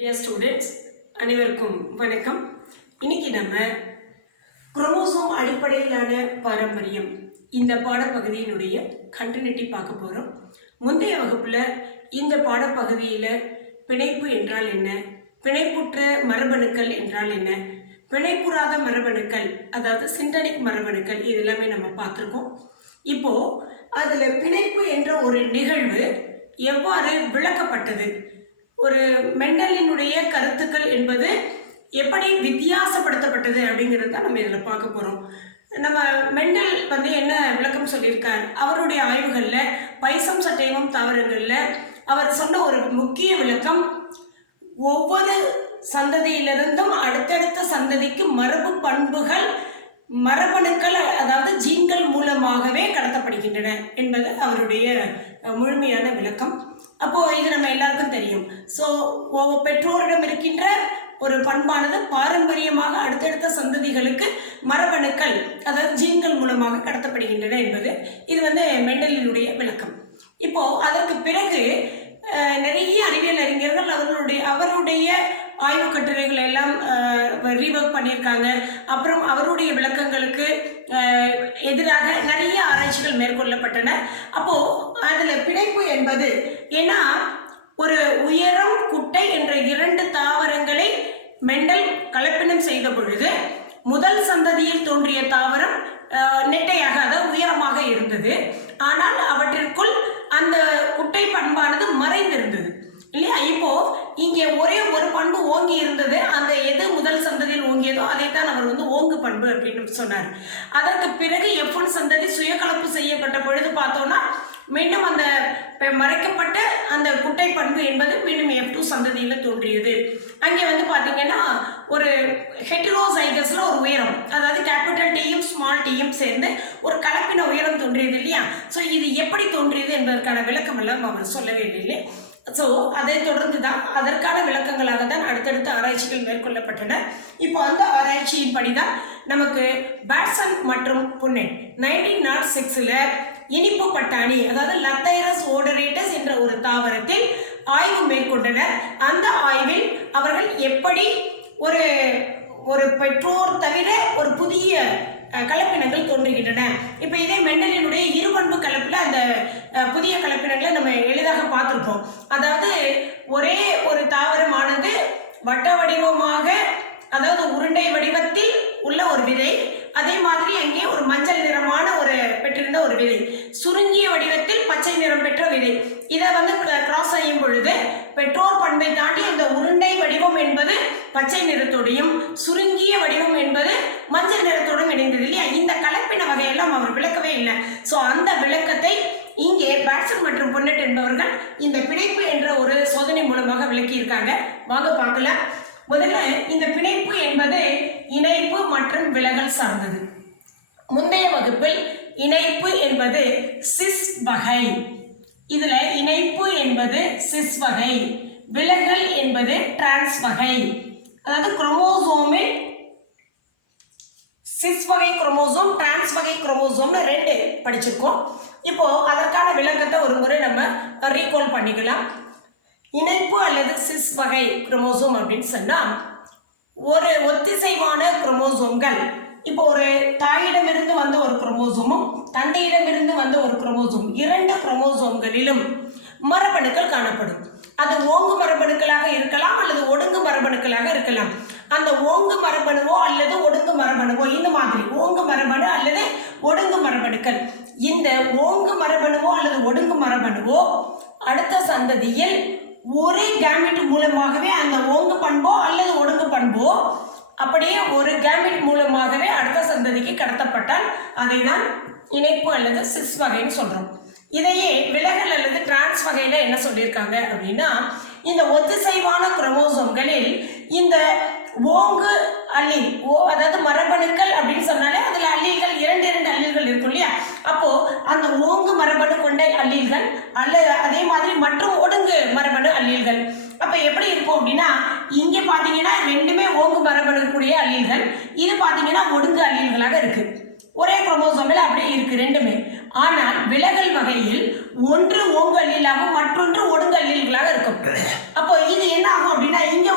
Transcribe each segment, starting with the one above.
Dear students, அனைவருக்கும் வணக்கம். இன்னைக்கு நம்ம குரோமோசோம் அடிப்படையிலான பாரம்பரியம் இந்த பாடப்பகுதியினுடைய கண்டினியூட்டி பார்க்க போகிறோம். முந்தைய வகுப்பில் இந்த பாடப்பகுதியில் பிணைப்பு என்றால் என்ன, பிணைப்புற்ற மரபணுக்கள் என்றால் என்ன, பிணைப்புறாத மரபணுக்கள் அதாவது சிண்டனிக் மரபணுக்கள் இது எல்லாமே நம்ம பார்த்துருக்கோம். இப்போது அதில் பிணைப்பு என்ற ஒரு நிகழ்வு எவ்வாறு விளக்கப்பட்டது, ஒரு மெண்டலினுடைய கருத்துக்கள் என்பது எப்படி வித்தியாசப்படுத்தப்பட்டது அப்படிங்கிறது தான் நம்ம இதில் பார்க்க போகிறோம். நம்ம மெண்டல் என்ன விளக்கம் சொல்லியிருக்கார், அவருடைய ஆய்வுகளில் பைசம் சட்டைவம் தாவரங்களில் அவர் சொன்ன ஒரு முக்கிய விளக்கம், ஒவ்வொரு சந்ததியிலிருந்தும் அடுத்தடுத்த சந்ததிக்கு மரபு பண்புகள் மரபணுக்கள் அதாவது ஜீன்கள் மூலமாகவே கடத்தப்படுகின்றன என்பது அவருடைய முழுமையான விளக்கம். அப்போது இது நம்ம எல்லாருக்கும் தெரியும். ஸோ பெற்றோரிடம் இருக்கின்ற ஒரு பண்பானது பாரம்பரியமாக அடுத்தடுத்த சந்ததிகளுக்கு மரபணுக்கள் அதாவது ஜீன்கள் மூலமாக கடத்தப்படுகின்றன என்பது இது மெண்டலினுடைய விளக்கம். இப்போது அதற்கு பிறகு நிறைய அறிவியல் அறிஞர்கள் அவருடைய ஆய்வு கட்டுரைகள் எல்லாம் ரீவர்க் பண்ணியிருக்காங்க. அப்புறம் அவருடைய விளக்கங்களுக்கு எதிராக நிறைய ஆராய்ச்சிகள் மேற்கொள்ளப்பட்டன. அப்போது அதில் பிணைப்பு என்பது ஏன்னா ஒரு உயரம் குட்டை என்ற இரண்டு தாவரங்களை மெண்டல் கலப்பினம் செய்த பொழுது முதல் சந்ததியில் தோன்றிய தாவரம் நெட்டையாக அதாவது உயரமாக இருந்தது. ஆனால் அவற்றிற்குள் அந்த குட்டை பண்பானது மறைந்திருந்தது இல்லையா. இப்போ இங்கே ஒரே ஒரு பண்பு ஓங்கி இருந்தது, அந்த எது முதல் சந்ததியில் ஓங்கியதோ அதைத்தான் அவர் ஓங்கு பண்பு அப்படின்னு சொன்னார். அதற்கு பிறகு F1 சந்ததி சுயகலப்பு செய்யப்பட்ட பொழுது பார்த்தோம்னா மீண்டும் அந்த மறைக்கப்பட்ட அந்த குட்டை பண்பு என்பது மீண்டும் F2 சந்ததியில் தோன்றியது. அங்கே பார்த்தீங்கன்னா ஒரு ஹெட்ரோசைகஸ்ல ஒரு உயரம் அதாவது கேபிட்டல் டீயும் ஸ்மால் டீயும் சேர்ந்து ஒரு கலப்பின உயரம் தோன்றியது இல்லையா. ஸோ இது எப்படி தோன்றியது என்பதற்கான விளக்கம் எல்லாம் அவர் சொல்லவே இல்லை. ஸோ அதை தொடர்ந்து தான் அதற்கான விளக்கங்களாக தான் அடுத்தடுத்த ஆராய்ச்சிகள் மேற்கொள்ளப்பட்டன. இப்போ அந்த ஆராய்ச்சியின்படி தான் நமக்கு பேட்சன் மற்றும் புன்னெட் 1906 இனிப்பு பட்டாணி அதாவது லத்தைரஸ் ஓடரேட்டஸ் என்ற ஒரு தாவரத்தில் ஆய்வு மேற்கொண்டனர். அந்த ஆய்வில் அவர்கள் எப்படி ஒரு ஒரு பெற்றோர் தவிர ஒரு புதிய கலப்பினங்கள் தோன்றுகின்றன. இப்போ இதே மெண்டலினுடைய இருபண்பு கலப்பில் அந்த புதிய கலப்பினங்களை நம்ம எளிதாக பார்த்துருப்போம். அதாவது ஒரே ஒரு தாவரமானது வட்ட வடிவமாக அதாவது உருண்டை வடிவத்தில் உள்ள ஒரு விதை, அதே மாதிரி அங்கே ஒரு மஞ்சள் நிறமான ஒரு பெற்றிருந்த ஒரு விதை, சுருங்கிய வடிவத்தில் பச்சை நிறம் பெற்ற விதை. இதை கிராஸ் செய்யும் பொழுது பெற்றோர் பண்பை தாண்டி அந்த உருண்டை வடிவம் என்பது பச்சை நிறத்தோடையும் சுருங்கிய வடிவம் என்பது மஞ்சள் நிறத்தோடும் இணைந்தது இல்லையா. இந்த கலப்பின வகையெல்லாம் அவர் விளக்கவே இல்லை. ஸோ அந்த விளக்கத்தை இங்கே பேட்சன் மற்றும் புன்னெட் என்பவர்கள் இந்த பிணைப்பு என்ற ஒரு சோதனை மூலமாக விளக்கியிருக்காங்க. வாங்க பார்க்கலாம். முதல்ல இந்த பிணைப்பு என்பது இணைப்பு மற்றும் விலகல் சார்ந்தது. முந்தைய வகுப்பில் இணைப்பு என்பது சிஸ் வகை, இதுல இணைப்பு என்பது சிஸ் வகை, விலகல் என்பது டிரான்ஸ் வகை. அதாவது குரோமோசோமில் சிஸ் வகை குரோமோசோம் டிரான்ஸ் வகை குரோமோசோம்னு ரெண்டு படிச்சிருக்கோம். இப்போ அதற்கான விளக்கத்தை ஒரு முறை நம்ம ரீகால் பண்ணிக்கலாம். இணைப்பு அல்லது சிஸ் வகை குரோமோசோம் அப்படின்னு சொன்னால் ஒரு ஒத்திசைவான குரோமோசோம்கள். இப்போ ஒரு தாயிடமிருந்து வந்த ஒரு குரோமோசோமும் தந்தையிடமிருந்து வந்த ஒரு குரோமோசோம், இரண்டு குரோமோசோம்களிலும் மரபணுக்கள் காணப்படும். அது ஓங்கு மரபணுக்களாக இருக்கலாம் அல்லது ஒடுங்கு மரபணுக்களாக இருக்கலாம். அந்த ஓங்கு மரபணுவோ அல்லது ஒடுங்கு மரபணுவோ இந்த மாதிரி ஓங்கு மரபணு அல்லது ஒடுங்கு மரபணுக்கள், இந்த ஓங்கு மரபணுவோ அல்லது ஒடுங்கு மரபணுவோ அடுத்த சந்ததியில் ஒரே கேமெட் மூலமாகவே அந்த ஓங்கு பண்போ அல்லது ஒடுங்கு பண்போ அப்படியே ஒரு கேமெட் மூலமாகவே அடுத்த சந்ததிக்கு கடத்தப்பட்டால் அதை தான் இணைப்பு அல்லது சிஸ் வகைன்னு சொல்றோம். இதையே விலகல் அல்லது டிரான்ஸ் வகையில என்ன சொல்லியிருக்காங்க அப்படின்னா, இந்த ஒத்திசைவான குரோமோசோம்களில் இந்த ஓங்கு அல்லீல் அதாவது மரபணுக்கள் அப்படின்னு சொன்னாலே அதுல அல்லீல்கள் இரண்டு அல்லீல்கள் இருக்கும் இல்லையா. அப்போ அந்த ஓங்கு மரபணு கொண்ட அல்லீல்கள் அதே மாதிரி மற்றும் ஒடுங்கு மரபணு அல்லீல்கள் அப்ப எப்படி இருக்கும் அப்படின்னா, இங்க பாத்தீங்கன்னா ரெண்டுமே ஓங்கு மரபணு கூடிய அல்லீல்கள், இது பாத்தீங்கன்னா ஒடுங்கு அல்லீல்களாக இருக்கு. ஒரே குரோமோசோமில் அப்படியே இருக்கு ரெண்டுமே. ஆனால் விலகல் வகையில் ஒன்று ஓங்கு அல்லீலாகவும் மற்றொன்று ஒடுங்கு அல்லீல்களாக இருக்கும். அப்போ இது என்ன ஆகும் அப்படின்னா, இங்க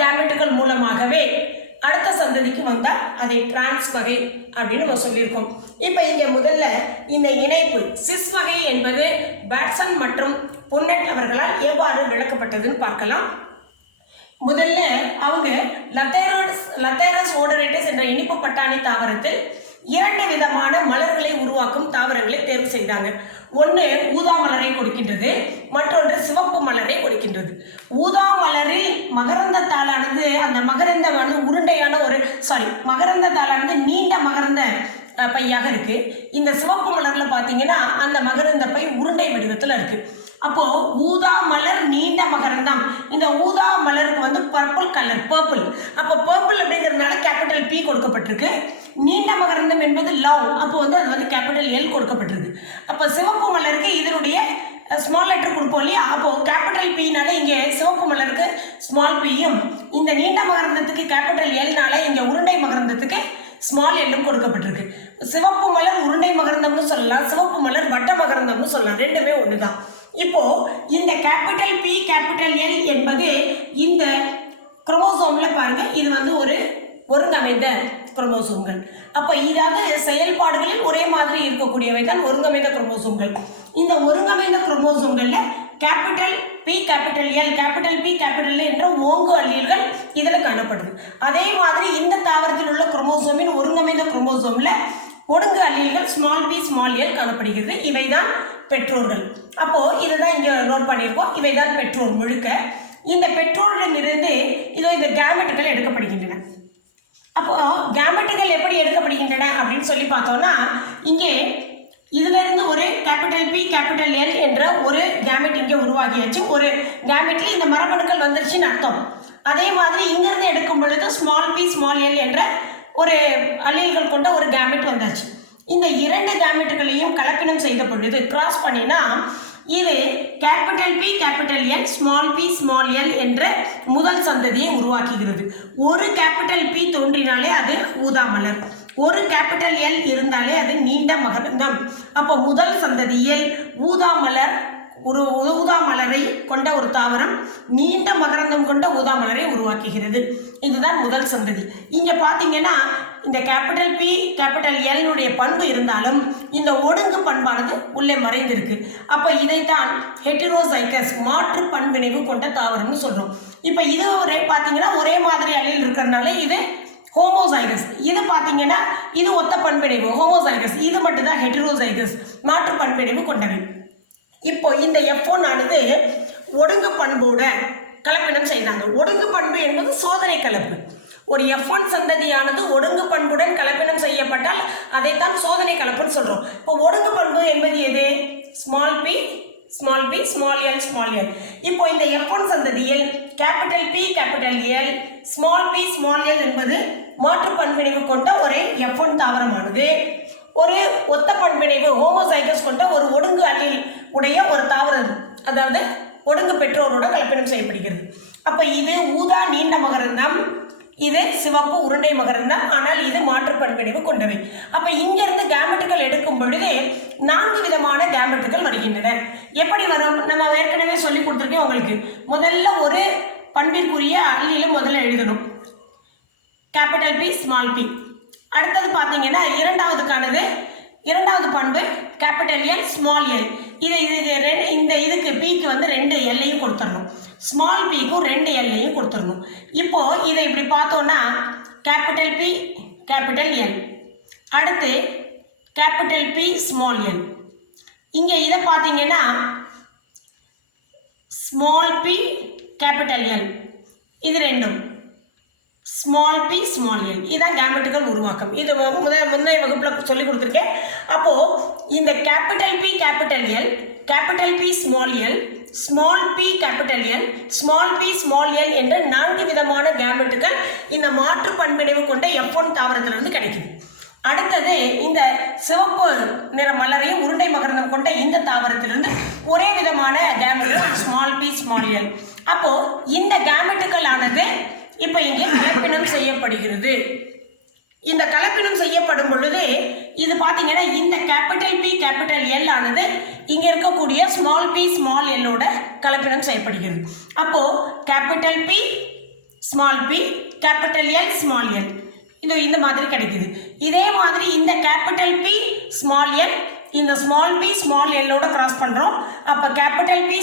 கேமெட்டுகள் மூலமாகவே அடுத்த சந்ததிக்கு வந்தால் அதை டிரான்ஸ் வகை அப்படின்னு நம்ம சொல்லியிருக்கோம். இப்போ இங்கே முதல்ல இந்த இணைப்பு சிஸ் வகை என்பது பேட்சன் மற்றும் புன்னட் அவர்களால் எவ்வாறு விளக்கப்பட்டதுன்னு பார்க்கலாம். முதல்ல அவங்க லத்தேரஸ் ஓடரேட்டஸ் என்ற இனிப்பு பட்டாணி தாவரத்தில் 2 விதமான மலர்களை உருவாக்கும் தாவரங்களை தேர்வு செய்தாங்க. ஒன்று ஊதா மலரை கொடுக்கின்றது, மற்றொன்று சிவப்பு மலரை கொடுக்கின்றது. ஊதா மலரில் மகரந்த தாளானது அந்த மகரந்த உருண்டையான மகரந்த தாளானது நீண்ட மகரந்த பையாக இருக்கு. இந்த சிவப்பு மலர்ல பாத்தீங்கன்னா அந்த மகரந்த பை உருண்டை வடிவத்தில் இருக்கு. அப்போ ஊதா மலர் நீண்ட மகரந்தம். இந்த ஊதா மலருக்கு வந்து பர்பிள் கலர், பர்பிள். அப்போ பர்பிள் அப்படிங்கிறதுனால கேபிட்டல் P கொடுக்கப்பட்டிருக்கு. நீண்ட மகரந்தம் என்பது லவ், அப்போ வந்து அது வந்து கேபிட்டல் L கொடுக்கப்பட்டிருக்கு. அப்போ சிவப்பு மலருக்கு இதனுடைய ஸ்மால் லெட்டர் கொடுப்போம் இல்லையா, அப்போ கேபிட்டல் Pனால இங்கே சிவப்பு மலருக்கு ஸ்மால் Pயும், இந்த நீண்ட மகரந்தத்துக்கு கேபிட்டல் Lனால இங்கே உருண்டை மகரந்தத்துக்கு ஸ்மால் எல்லும் கொடுக்கப்பட்டிருக்கு. சிவப்பு மலர் உருண்டை மகரந்தம்னு சொல்லலாம், சிவப்பு மலர் வட்ட மகரந்தம்னு சொல்லலாம், ரெண்டுமே ஒண்ணுதான். இப்போ இந்த கேபிட்டல் P கேபிட்டல் L என்பது இந்த குரோமோசோம்ல பாருங்க, இது வந்து ஒரு ஒருங்கமைந்த குரோமோசோம்கள். அப்ப இதாவது செயல்பாடுகளில் ஒரே மாதிரி இருக்கக்கூடியவை தான் ஒருங்கமைந்த குரோமோசோம்கள். இந்த ஒருங்கமைந்த குரோமோசோம்கள்ல capital P capital L capital P capital L என்ற ஓங்கு அல்லீல்கள் இதில் காணப்படுது. அதே மாதிரி இந்த தாவரத்தில் உள்ள குரோமோசோமின் ஒருங்கமைந்த குரோமோசோம்ல ஒடுங்கு அல்லீல்கள் ஸ்மால் p ஸ்மால் l காணப்படுகிறது. இவைதான் பெற்றோர்கள். அப்போ இதுதான் இங்க நோட் பண்ணியிருக்கோம், இவைதான் பெற்றோர் முழுக்க. இந்த பெற்றோரிடமிருந்து இதோ இந்த கேமெட்டுகள் எடுக்கப்படுகின்றன. அப்போ கேமெட்டுகள் எப்படி எடுக்கப்படுகின்றன அப்படின்னு சொல்லி பார்த்தோம்னா, இங்கே இதுல இருந்து ஒரு கேபிட்டல் P கேபிட்டல் L என்ற ஒரு கேமெட் இங்கே உருவாகியாச்சு. ஒரு கேமெட்ல இந்த மரபணுக்கள் வந்துருச்சுன்னு அர்த்தம். அதே மாதிரி இங்கிருந்து எடுக்கும் பொழுது ஸ்மால் p ஸ்மால் l என்ற ஒரு அல்லீல்கள் கொண்ட ஒரு கேமெட் வந்தாச்சு. இந்த 2 கேமெட்டுகளையும் கலப்பினம் செய்த பொழுது கிராஸ் பண்ணினா இது capital P capital L small p small l என்ற முதல் சந்ததியை உருவாக்குகிறது. ஒரு கேபிட்டல் P தோன்றினாலே அது ஊதா மலர், ஒரு கேபிட்டல் L இருந்தாலே அது நீண்ட மகரந்தம். அப்போ முதல் சந்ததியில் ஊதா மலர், ஒரு ஊதா மலரை கொண்ட ஒரு தாவரம் நீண்ட மகரந்தம் கொண்ட ஊதா மலரை உருவாக்குகிறது. இதுதான் முதல் சந்ததி. இங்க பாத்தீங்கன்னா இந்த கேபிட்டல் P கேபிட்டல் L உடைய பண்பு இருந்தாலும் இந்த ஒடுங்கு பண்பானது உள்ளே மறைந்திருக்கு. அப்ப இதைத்தான் ஹெட்டிரோசைகஸ் மாற்று பண்பிணைவு கொண்ட தாவரம்னு சொல்றோம். இப்ப இது பாத்தீங்கன்னா ஒரே மாதிரி அலையில் இருக்கிறதுனால இது ஹோமோசைகஸ். இது பாத்தீங்கன்னா இது ஒத்த பண்பிணைவு ஹோமோசைகஸ், இது மட்டும்தான் ஹெட்டிரோசைகஸ் மாற்று பண்பிணைவு கொண்டவை. இப்போ இந்த F1 ஆனது ஒடுங்கு பண்போட கலப்பினம் செய்தாங்க. ஒடுங்கு பண்பு என்பது சோதனை கலப்பு. ஒரு F1 சந்ததியானது ஒடுங்கு பண்புடன் கலப்பினம் செய்யப்பட்டால் அதைத்தான் சோதனை கலப்புன்னு சொல்றோம். இப்போ ஒடுங்கு பண்பு என்பது எது? Small p small p small l small l. இப்போ இந்த F1 சந்ததியில் capital P capital L small p small l என்பது மாற்று பண்பிணைவு கொண்ட ஒரு F1 தாவரமானது ஒரு ஒத்த பண்பிணைவு ஹோமோசைகஸ் கொண்ட ஒரு ஒடுங்கு அல்லீல் உடைய ஒரு தாவரம், அதாவது ஒடுங்கு பெற்றோரோட கலப்பினம் செய்யப்படுகிறது. அப்ப இது ஊதா நீண்ட மகரந்தம், இது சிவப்பு உருண்டை மகரந்தம், ஆனால் இது மாற்று பண்பிணைவு கொண்டவை. அப்ப இங்கிருந்து கேமெட்டுகள் எடுக்கும் பொழுது 4 விதமான கேமெட்டுகள் வருகின்றன. எப்படி வரும்? நம்ம ஏற்கனவே சொல்லி கொடுத்துருக்கேன் உங்களுக்கு. முதல்ல ஒரு பண்பிற்குரிய அல்லீலை முதல்ல எழுதணும், கேபிட்டல் P ஸ்மால் p. அடுத்தது பார்த்தீங்கன்னா இரண்டாவது பண்பு கேபிட்டல் L ஸ்மால் l. இந்த இதுக்கு Pக்கு வந்து 2 Lஐயும் கொடுத்துடணும், ஸ்மால் Pக்கும் 2 Lஐயும் கொடுத்துடணும். இப்போ இதை இப்படி பார்த்தோம்னா கேபிட்டல் P கேபிட்டல் L, அடுத்து கேபிட்டல் P ஸ்மால் l. இங்கே இதை பார்த்தீங்கன்னா ஸ்மால் p கேபிட்டல் L, இது ரெண்டும் ஸ்மால் p ஸ்மால் l. இதான் கேமெட்டுகள் உருவாக்கம். இது முந்தைய வகுப்புல சொல்லி கொடுத்துருக்கேன். அப்போ இந்த capital P capital L capital P small l small p capital L small p small l என்ற 4 விதமான கேமெட்டுகள் இந்த மாற்று பண்பிணைவு கொண்ட F1 தாவரத்திலிருந்து கிடைக்குது. அடுத்தது இந்த சிவப்பு நிற மலரையும் உருண்டை மகரந்தம் கொண்ட இந்த தாவரத்திலிருந்து ஒரே விதமான கேமெட்டுகள் ஸ்மால் p ஸ்மால் l. அப்போ இந்த கேமெட்டுகள் ஆனது இப்ப இங்கே கலப்பினம் செய்யப்படுகிறது. இந்த கலப்பினம் செய்யப்படும் பொழுது இது பாத்தீங்கன்னா இந்த கேபிட்டல் P கேபிட்டல் L ஆனது இங்க இருக்கக்கூடிய ஸ்மால் p ஸ்மால் l ஓட கலப்பினம் செய்யப்படுகிறது. அப்போ capital P small P, capital L, small L. இந்த மாதிரி கிடைக்குது. இதே மாதிரி இந்த கேபிட்டல் பி ஸ்மால் எல் இந்த ஸ்மால் பி ஸ்மால் எல்லோட கிராஸ் பண்ணுறோம். அப்போ கேபிட்டல் பி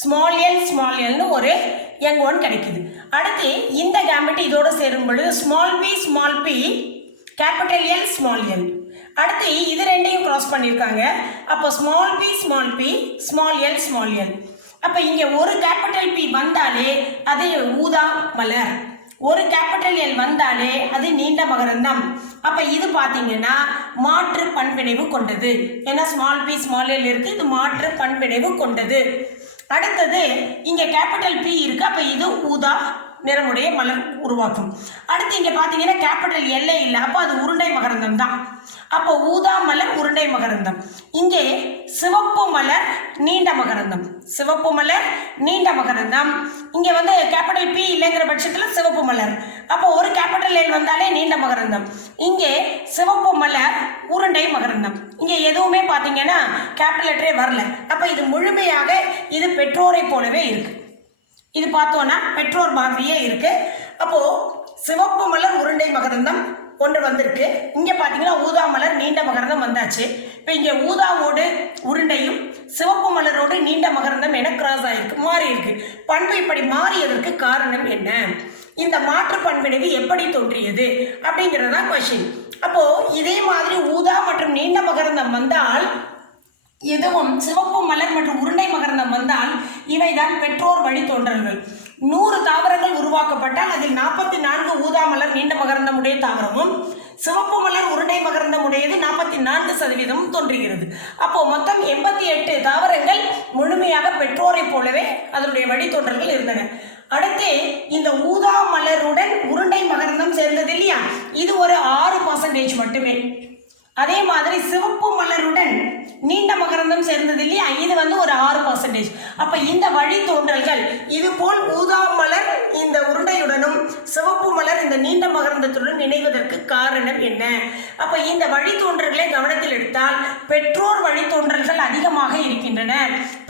ஸ்மால் எல்னு ஒரு யங் ஒன் கிடைக்குது. அடுத்து இந்த கேமெட் இதோட சேரும் பொழுது small P capital L small L. அடுத்து இது ரெண்டையும் கிராஸ் பண்ணியிருக்காங்க. அப்போ ஸ்மால் பி ஸ்மால் எல். அப்போ இங்கே ஒரு கேபிட்டல் பி வந்தாலே அது ஊதா மலர், ஒரு கேபிட்டல் எல் வந்தாலே அது நீண்ட மகரந்தம். அப்போ இது பார்த்தீங்கன்னா மாற்று பண்பிணைவு கொண்டது. ஏன்னா ஸ்மால் பி ஸ்மால் எல் இருக்கு, இது மாற்று பண்பிணைவு கொண்டது. அடுத்தது இங்கே கேபிட்டல் பி இருக்கு, அப்போ இது ஊதா நிறமுடைய மலர் உருவாக்கும். அடுத்து இங்கே பார்த்தீங்கன்னா கேபிட்டல் எல்லே இல்லை, அப்போ அது உருண்டை மகரந்தம் தான். அப்போ ஊதா மலர் உருண்டை மகரந்தம். இங்கே சிவப்பு மலர் நீண்ட மகரந்தம், இங்கே வந்து கேபிட்டல் பி இல்லைங்கிற பட்சத்தில் சிவப்பு மலர். அப்போ ஒரு கேபிட்டல் எல் வந்தாலே நீண்ட மகரந்தம். இங்கே சிவப்பு மலர் உருண்டை மகரந்தம். இங்கே எதுவுமே பார்த்தீங்கன்னா கேபிட்டல் லெட்டரே வரல. அப்போ இது முழுமையாக இது பெற்றோரை போலவே இருக்கு. இது பார்த்தோன்னா பெற்றோர் மாதிரியே இருக்கு. அப்போ சிவப்பு மலர் உருண்டை மகரந்தம் ஒன்று வந்திருக்கு. இங்கே பார்த்தீங்கன்னா ஊதா மலர் நீண்ட மகரந்தம் வந்தாச்சு. இப்போ இங்கே ஊதாவோடு உருண்டையும் சிவப்பு மலரோடு நீண்ட மகரந்தம் என கிராஸ் ஆயிருக்கு, மாறி இருக்கு. பண்பு இப்படி மாறியதற்கு காரணம் என்ன? இந்த மாற்று பண்பினைவு எப்படி தோன்றியது அப்படிங்கிறதா கொஸ்டின். அப்போ இதே மாதிரி ஊதா மற்றும் நீண்ட மகரந்தம் வந்தால், எதுவும் சிவப்பு மலர் மற்றும் உருண்டை மகரந்தம் வந்தால் இவைதான் பெற்றோர் வழித்தோன்றல்கள். 100 தாவரங்கள் உருவாக்கப்பட்டால் அதில் 44 ஊதா மலர் நீண்ட மகரந்தம் உடைய தாவரமும் சிவப்பு மலர் உருண்டை மகரந்தம் உடையது 44% தோன்றுகிறது. அப்போ மொத்தம் 88 தாவரங்கள் முழுமையாக பெற்றோரை போலவே அதனுடைய வழித்தோன்றல்கள் இருந்தன. அடுத்து இந்த ஊதா மலருடன் உருண்டை மகரந்தம் சேர்ந்தது இல்லையா, இது ஒரு 6% மட்டுமே. அதே மாதிரி சிவப்பு மலருடன் நீண்ட மகரந்தம் சேர்ந்தது இல்லையா, இது வந்து ஒரு 6%. அப்ப இந்த வழித்தோன்றல்கள் இது போல் ஊதா மலர் இந்த உருண்டையுடனும் சிவப்பு மலர் இந்த நீண்ட மகரந்தத்துடன் இணைவதற்கு காரணம் என்ன? அப்ப இந்த வழித்தோன்றல்களை கவனத்தில் எடுத்தால் பெற்றோர் வழித்தோன்றல்கள் அதிகமாக இருக்கின்றன.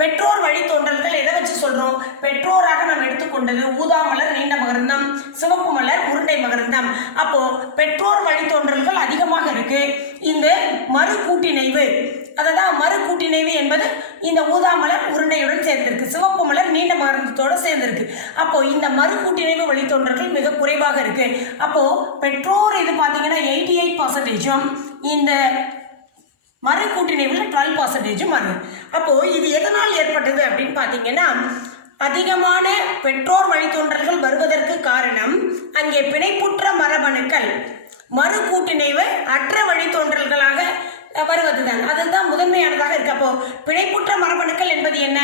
பெற்றோர் வழித்தோன்றல்கள் எதை வச்சு சொல்றோம்? பெற்றோராக நாம் எடுத்துக்கொண்டது ஊதா மலர் நீண்ட மகரந்தம், சிவப்பு மலர் உருண்டை மகரந்தம். அப்போ பெற்றோர் வழித்தோன்றல்கள் அதிகமாக இருக்கு. இந்த மறு கூட்டிணைவு, அதான் மறு கூட்டிணைவு என்பது இந்த ஊதா மலர் உருண்டையுடன் சேர்ந்திருக்கு, சிவப்பு மலர் நீண்ட மகரந்தத்தோட சேர்ந்திருக்கு. அப்போ இந்த மறு கூட்டிணைவு வழித்தோன்றல்கள் மிக குறைவாக இருக்கு. அப்போ பெற்றோர் இது பார்த்தீங்கன்னா 88%, இந்த மறு கூட்டிணைவுல 12% வருது. அப்போ இது எதனால் ஏற்பட்டது அப்படின்னு பார்த்தீங்கன்னா, அதிகமான பெற்றோர் வழித்தோன்றல்கள் வருவதற்கு காரணம் அங்கே பிணைப்புற்ற மரபணுக்கள் மறு கூட்டிணைவு அற்ற வழித்தோன்றல்களாக வருவதுதான். அதுதான் முதன்மையானதாக இருக்கு. அப்போ பிணைப்புற்ற மரபணுக்கள் என்பது என்ன?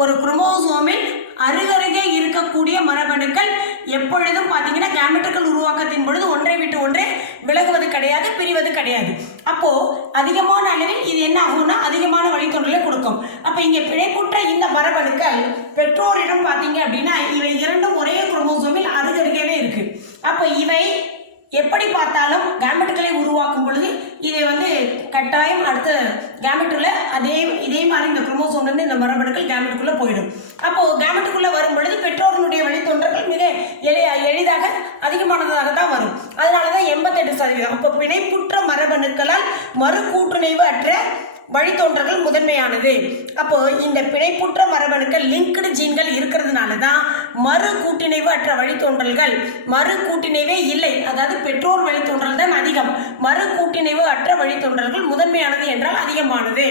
ஒரு குரோமோசோமில் அருகருகே இருக்கக்கூடிய மரபணுக்கள் எப்பொழுதும் பார்த்தீங்கன்னா கேமெட்டுகள் உருவாக்கத்தின் பொழுது ஒன்றை விட்டு ஒன்றே விலகுவது கிடையாது, பிரிவது கிடையாது. அப்போ அதிகமான அளவில் இது என்ன ஆகும்னா அதிகமான வழித்தோன்றலை கொடுக்கும். அப்போ இங்கே பிணைப்புற்ற இந்த மரபணுக்கள் பெற்றோரிடம் பார்த்தீங்க அப்படின்னா இவை இரண்டும் ஒரே குரோமோசோமில் அருகருகேவே இருக்கு. அப்போ இவை எப்படி பார்த்தாலும் கேமெட்டுகளை உருவாக்கும் பொழுது இதை வந்து கட்டாயம் அடுத்த கேமெட்டுல இதே மாதிரி இந்த குரோமோசோம்லேருந்து இந்த மரபணுக்கள் கேமெட்டுக்குள்ளே போயிடும். அப்போ கேமெட்டுக்குள்ளே வரும் பொழுது பெற்றோர்களுடைய வழித்தோன்றல்கள் மிக எளிதாக அதிகமானதாக தான் வரும். அதனால தான் 88%. அப்போ பிணைப்புற்ற மரபணுக்களால் மறு கூட்டுணைவு அற்ற வழித்தோன்றல்கள் முதன்மையானது. அப்போ இந்த பிணைப்புற்ற மரபணுக்கள் லிங்க்டு ஜீன்கள் இருக்கிறதுனால தான் மறு கூட்டிணைவு அற்ற வழித்தோன்றல்கள், மறு கூட்டிணைவே இல்லை, அதாவது பெற்றோர் வழித்தோன்றல் தான் அதிகம், மறு கூட்டிணைவு அற்ற வழித்தோன்றல்கள் முதன்மையானது என்றால் அதிகமானது.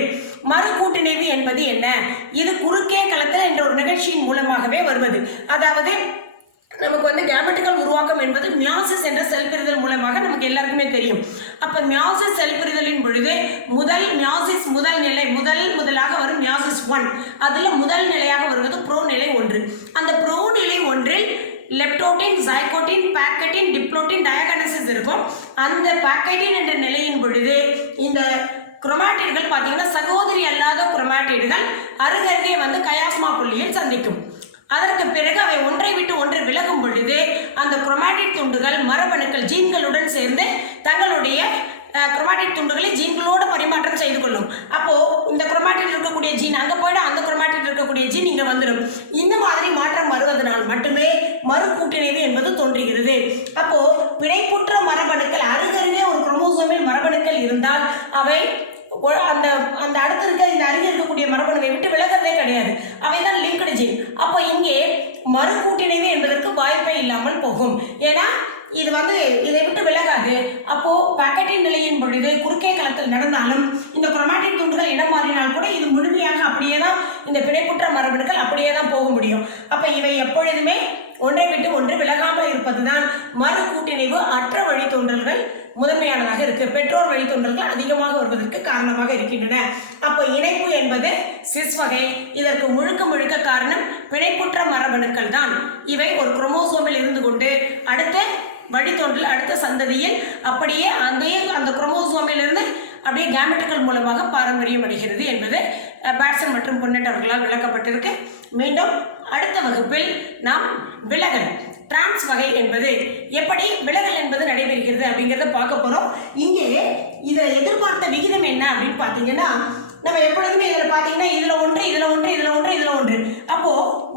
மறு கூட்டிணைவு என்பது என்ன? இது குறுக்கே கலத்தல் என்ற ஒரு நிகழ்ச்சியின் மூலமாகவே வருவது. அதாவது நமக்கு வந்து கேமெட்டுகள் உருவாக்கம் என்பது மியாசிஸ் என்ற செல் பிரிதல் மூலமாக நமக்கு எல்லாருக்குமே தெரியும். அப்ப மியாசிஸ் செல் பிரிதலின் பொழுது முதல் நிலை முதலாக வரும் மியாசிஸ் 1, அதுல முதல் நிலையாக வருவது ப்ரோ நிலை 1. அந்த ப்ரோ நிலை 1ல் லெப்டோட்டின், ஜைகோட்டின், பாக்கெட்டின், டிப்ளோட்டின், டயகனசிஸ் இருக்கும். அந்த பாக்கெட்டின் என்ற நிலையின் பொழுது இந்த குரோமாட்டிடுகள் பார்த்தீங்கன்னா சகோதரி அல்லாத குரோமாட்டிடுகள் அருகருகே வந்து கயாஸ்மா புள்ளியில் சந்திக்கும். அதற்கு பிறகு அவை ஒன்றை விட்டு ஒன்று விலகும் பொழுது அந்த குரோமாட்டிட் துண்டுகள் மரபணுக்கள் ஜீன்களுடன் சேர்ந்து தங்களுடைய குரோமாட்டிட் துண்டுகளை ஜீன்களோடு பரிமாற்றம் செய்து கொள்ளும். அப்போ இந்த குரோமாட்டில் இருக்கக்கூடிய ஜீன் அங்கே போயிடும், அந்த குரோமாட்டில் இருக்கக்கூடிய ஜீன் இங்கே வந்துடும். இந்த மாதிரி மாற்றம் வருவதனால் மட்டுமே மறு கூட்டிணைவு என்பது தோன்றுகிறது. அப்போ பிணைப்புற்ற மரபணுக்கள் அருகருகே ஒரு குரோமோசோமில் மரபணுக்கள் இருந்தால் அவை அந்த அந்த அடுத்து இருக்க இந்த அருகே இருக்கக்கூடிய மரபணுவை விட்டு விலகிறதே கிடையாது. அவைதான் லிங்க்டு ஜீன். அப்போ இங்கே மறு கூட்டிணைவு என்பதற்கு வாய்ப்பே இல்லாமல் போகும். ஏன்னா இது இதை விட்டு விலகாது. அப்போ பாக்கெட்டின் நிலையின் பொழுது குறுக்கே களத்தில் நடந்தாலும் இந்த குரோமாட்டின் துண்டுகள் இடம் மாறினால் கூட இது முழுமையாக அப்படியே தான் இந்த பிணைப்புற்ற மரபணுக்கள் அப்படியே தான் போக முடியும். அப்ப இவை எப்பொழுதுமே ஒன்றை விட்டு ஒன்று விலகாமல் இருப்பதுதான் மறு கூட்டிணைவு அற்ற வழித்தோன்றல்கள் முதன்மையானதாக இருக்கு. பெற்றோர் வழித்தோன்றல்கள் அதிகமாக வருவதற்கு காரணமாக இருக்கின்றன. அப்போ இணைப்பு என்பது சிஸ் வகை. இதற்கு முழுக்க முழுக்க காரணம் பிணைப்புற்ற மரபணுக்கள் தான். இவை ஒரு குரோமோசோமில் இருந்து கொண்டு அடுத்த வழித்தோன்றல் அடுத்த சந்ததியில் அப்படியே அந்த குரோமோசோமில் இருந்து அப்படியே கேமெட்டுகள் மூலமாக பாரம்பரியம் அடைகிறது என்பது பேட்சன் மற்றும் பொன்னட் அவர்களால் விளக்கப்பட்டிருக்கு. மீண்டும் அடுத்த வகுப்பில் நாம் விலகல் டிரான்ஸ் வகை என்பது எப்படி விலகல் என்பது நடைபெறுகிறது அப்படிங்கிறத பார்க்க போறோம். இங்கே இதில் எதிர்பார்த்த விகிதம் என்ன அப்படின்னு பார்த்தீங்கன்னா, நம்ம எப்பொழுதுமே இதில் பார்த்தீங்கன்னா இதுல ஒன்று இதுல ஒன்று இதுல ஒன்று இதுல ஒன்று, அப்போ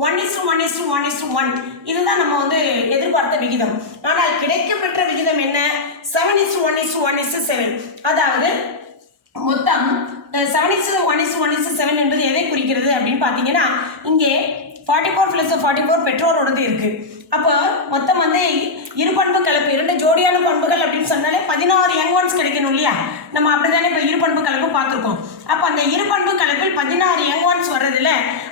1:1:1:1 இதுதான் நம்ம எதிர்பார்த்த விகிதம். ஆனால் கிடைக்கப்பெற்ற விகிதம் என்ன? 7:1:1:7. அதாவது மொத்தம் 7:1:1:7 என்பது எதை குறிக்கிறது அப்படின்னு பார்த்தீங்கன்னா, இங்கே 44 + 44 பெற்றோரோடது இருக்கு. அப்போ மொத்தம் இரு பண்பு கலப்பு, 2 ஜோடியான பண்புகள் அப்படின்னு சொன்னாலே 16 யங் ஒன்ஸ் கிடைக்கணும் இல்லையா? நம்ம அப்படித்தானே இப்போ இரு பண்பு கலப்பு பார்த்துருக்கோம். அப்போ அந்த இரு பண்பு கலப்பில் 16 யங் ஒன்ஸ் வர்றதுல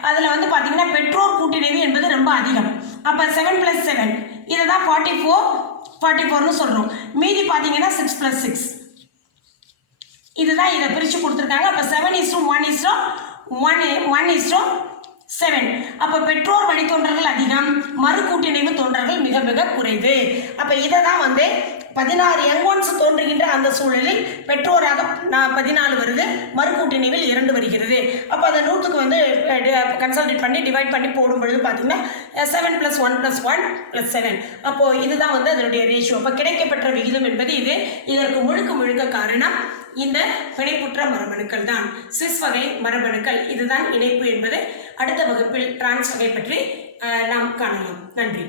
அதில் பார்த்தீங்கன்னா பெற்றோர் கூட்டிணைவு என்பது ரொம்ப அதிகம். அப்போ 7 + 7 இதை தான் 44ன்னு சொல்கிறோம். மீதி பார்த்தீங்கன்னா 6 + 6 இதுதான் இதை பிரித்து கொடுத்துருக்காங்க. அப்போ 7:1:1:7. அப்போ பெற்றோர் வழித்தோன்றல்கள் அதிகம், மறு கூட்டிணைவு தோன்றல்கள் மிக மிக குறைவு. அப்போ இதை தான் 16 யங் ஒன்ஸ் தோன்றுகின்ற அந்த சூழலில் பெற்றோராக 14 வருது, மறு கூட்டிணைவில் 2 வருகிறது. அப்போ அதை 100க்கு கன்சல்டேட் பண்ணி டிவைட் பண்ணி போடும் பொழுது பார்த்தீங்கன்னா 7 + 1 + 1 + 7. அப்போ இதுதான் அதனுடைய ரேஷியோ. அப்போ கிடைக்கப்பெற்ற விகிதம் என்பது இது. இதற்கு முழுக்க முழுக்க காரணம் இந்த பிணைப்புற்ற மரபணுக்கள் தான், சிஸ் வகை மரபணுக்கள். இதுதான் இணைப்பு என்பது அடுத்த வகுப்பில் டிரான்ஸ் வகை பற்றி நாம் காணலாம். நன்றி.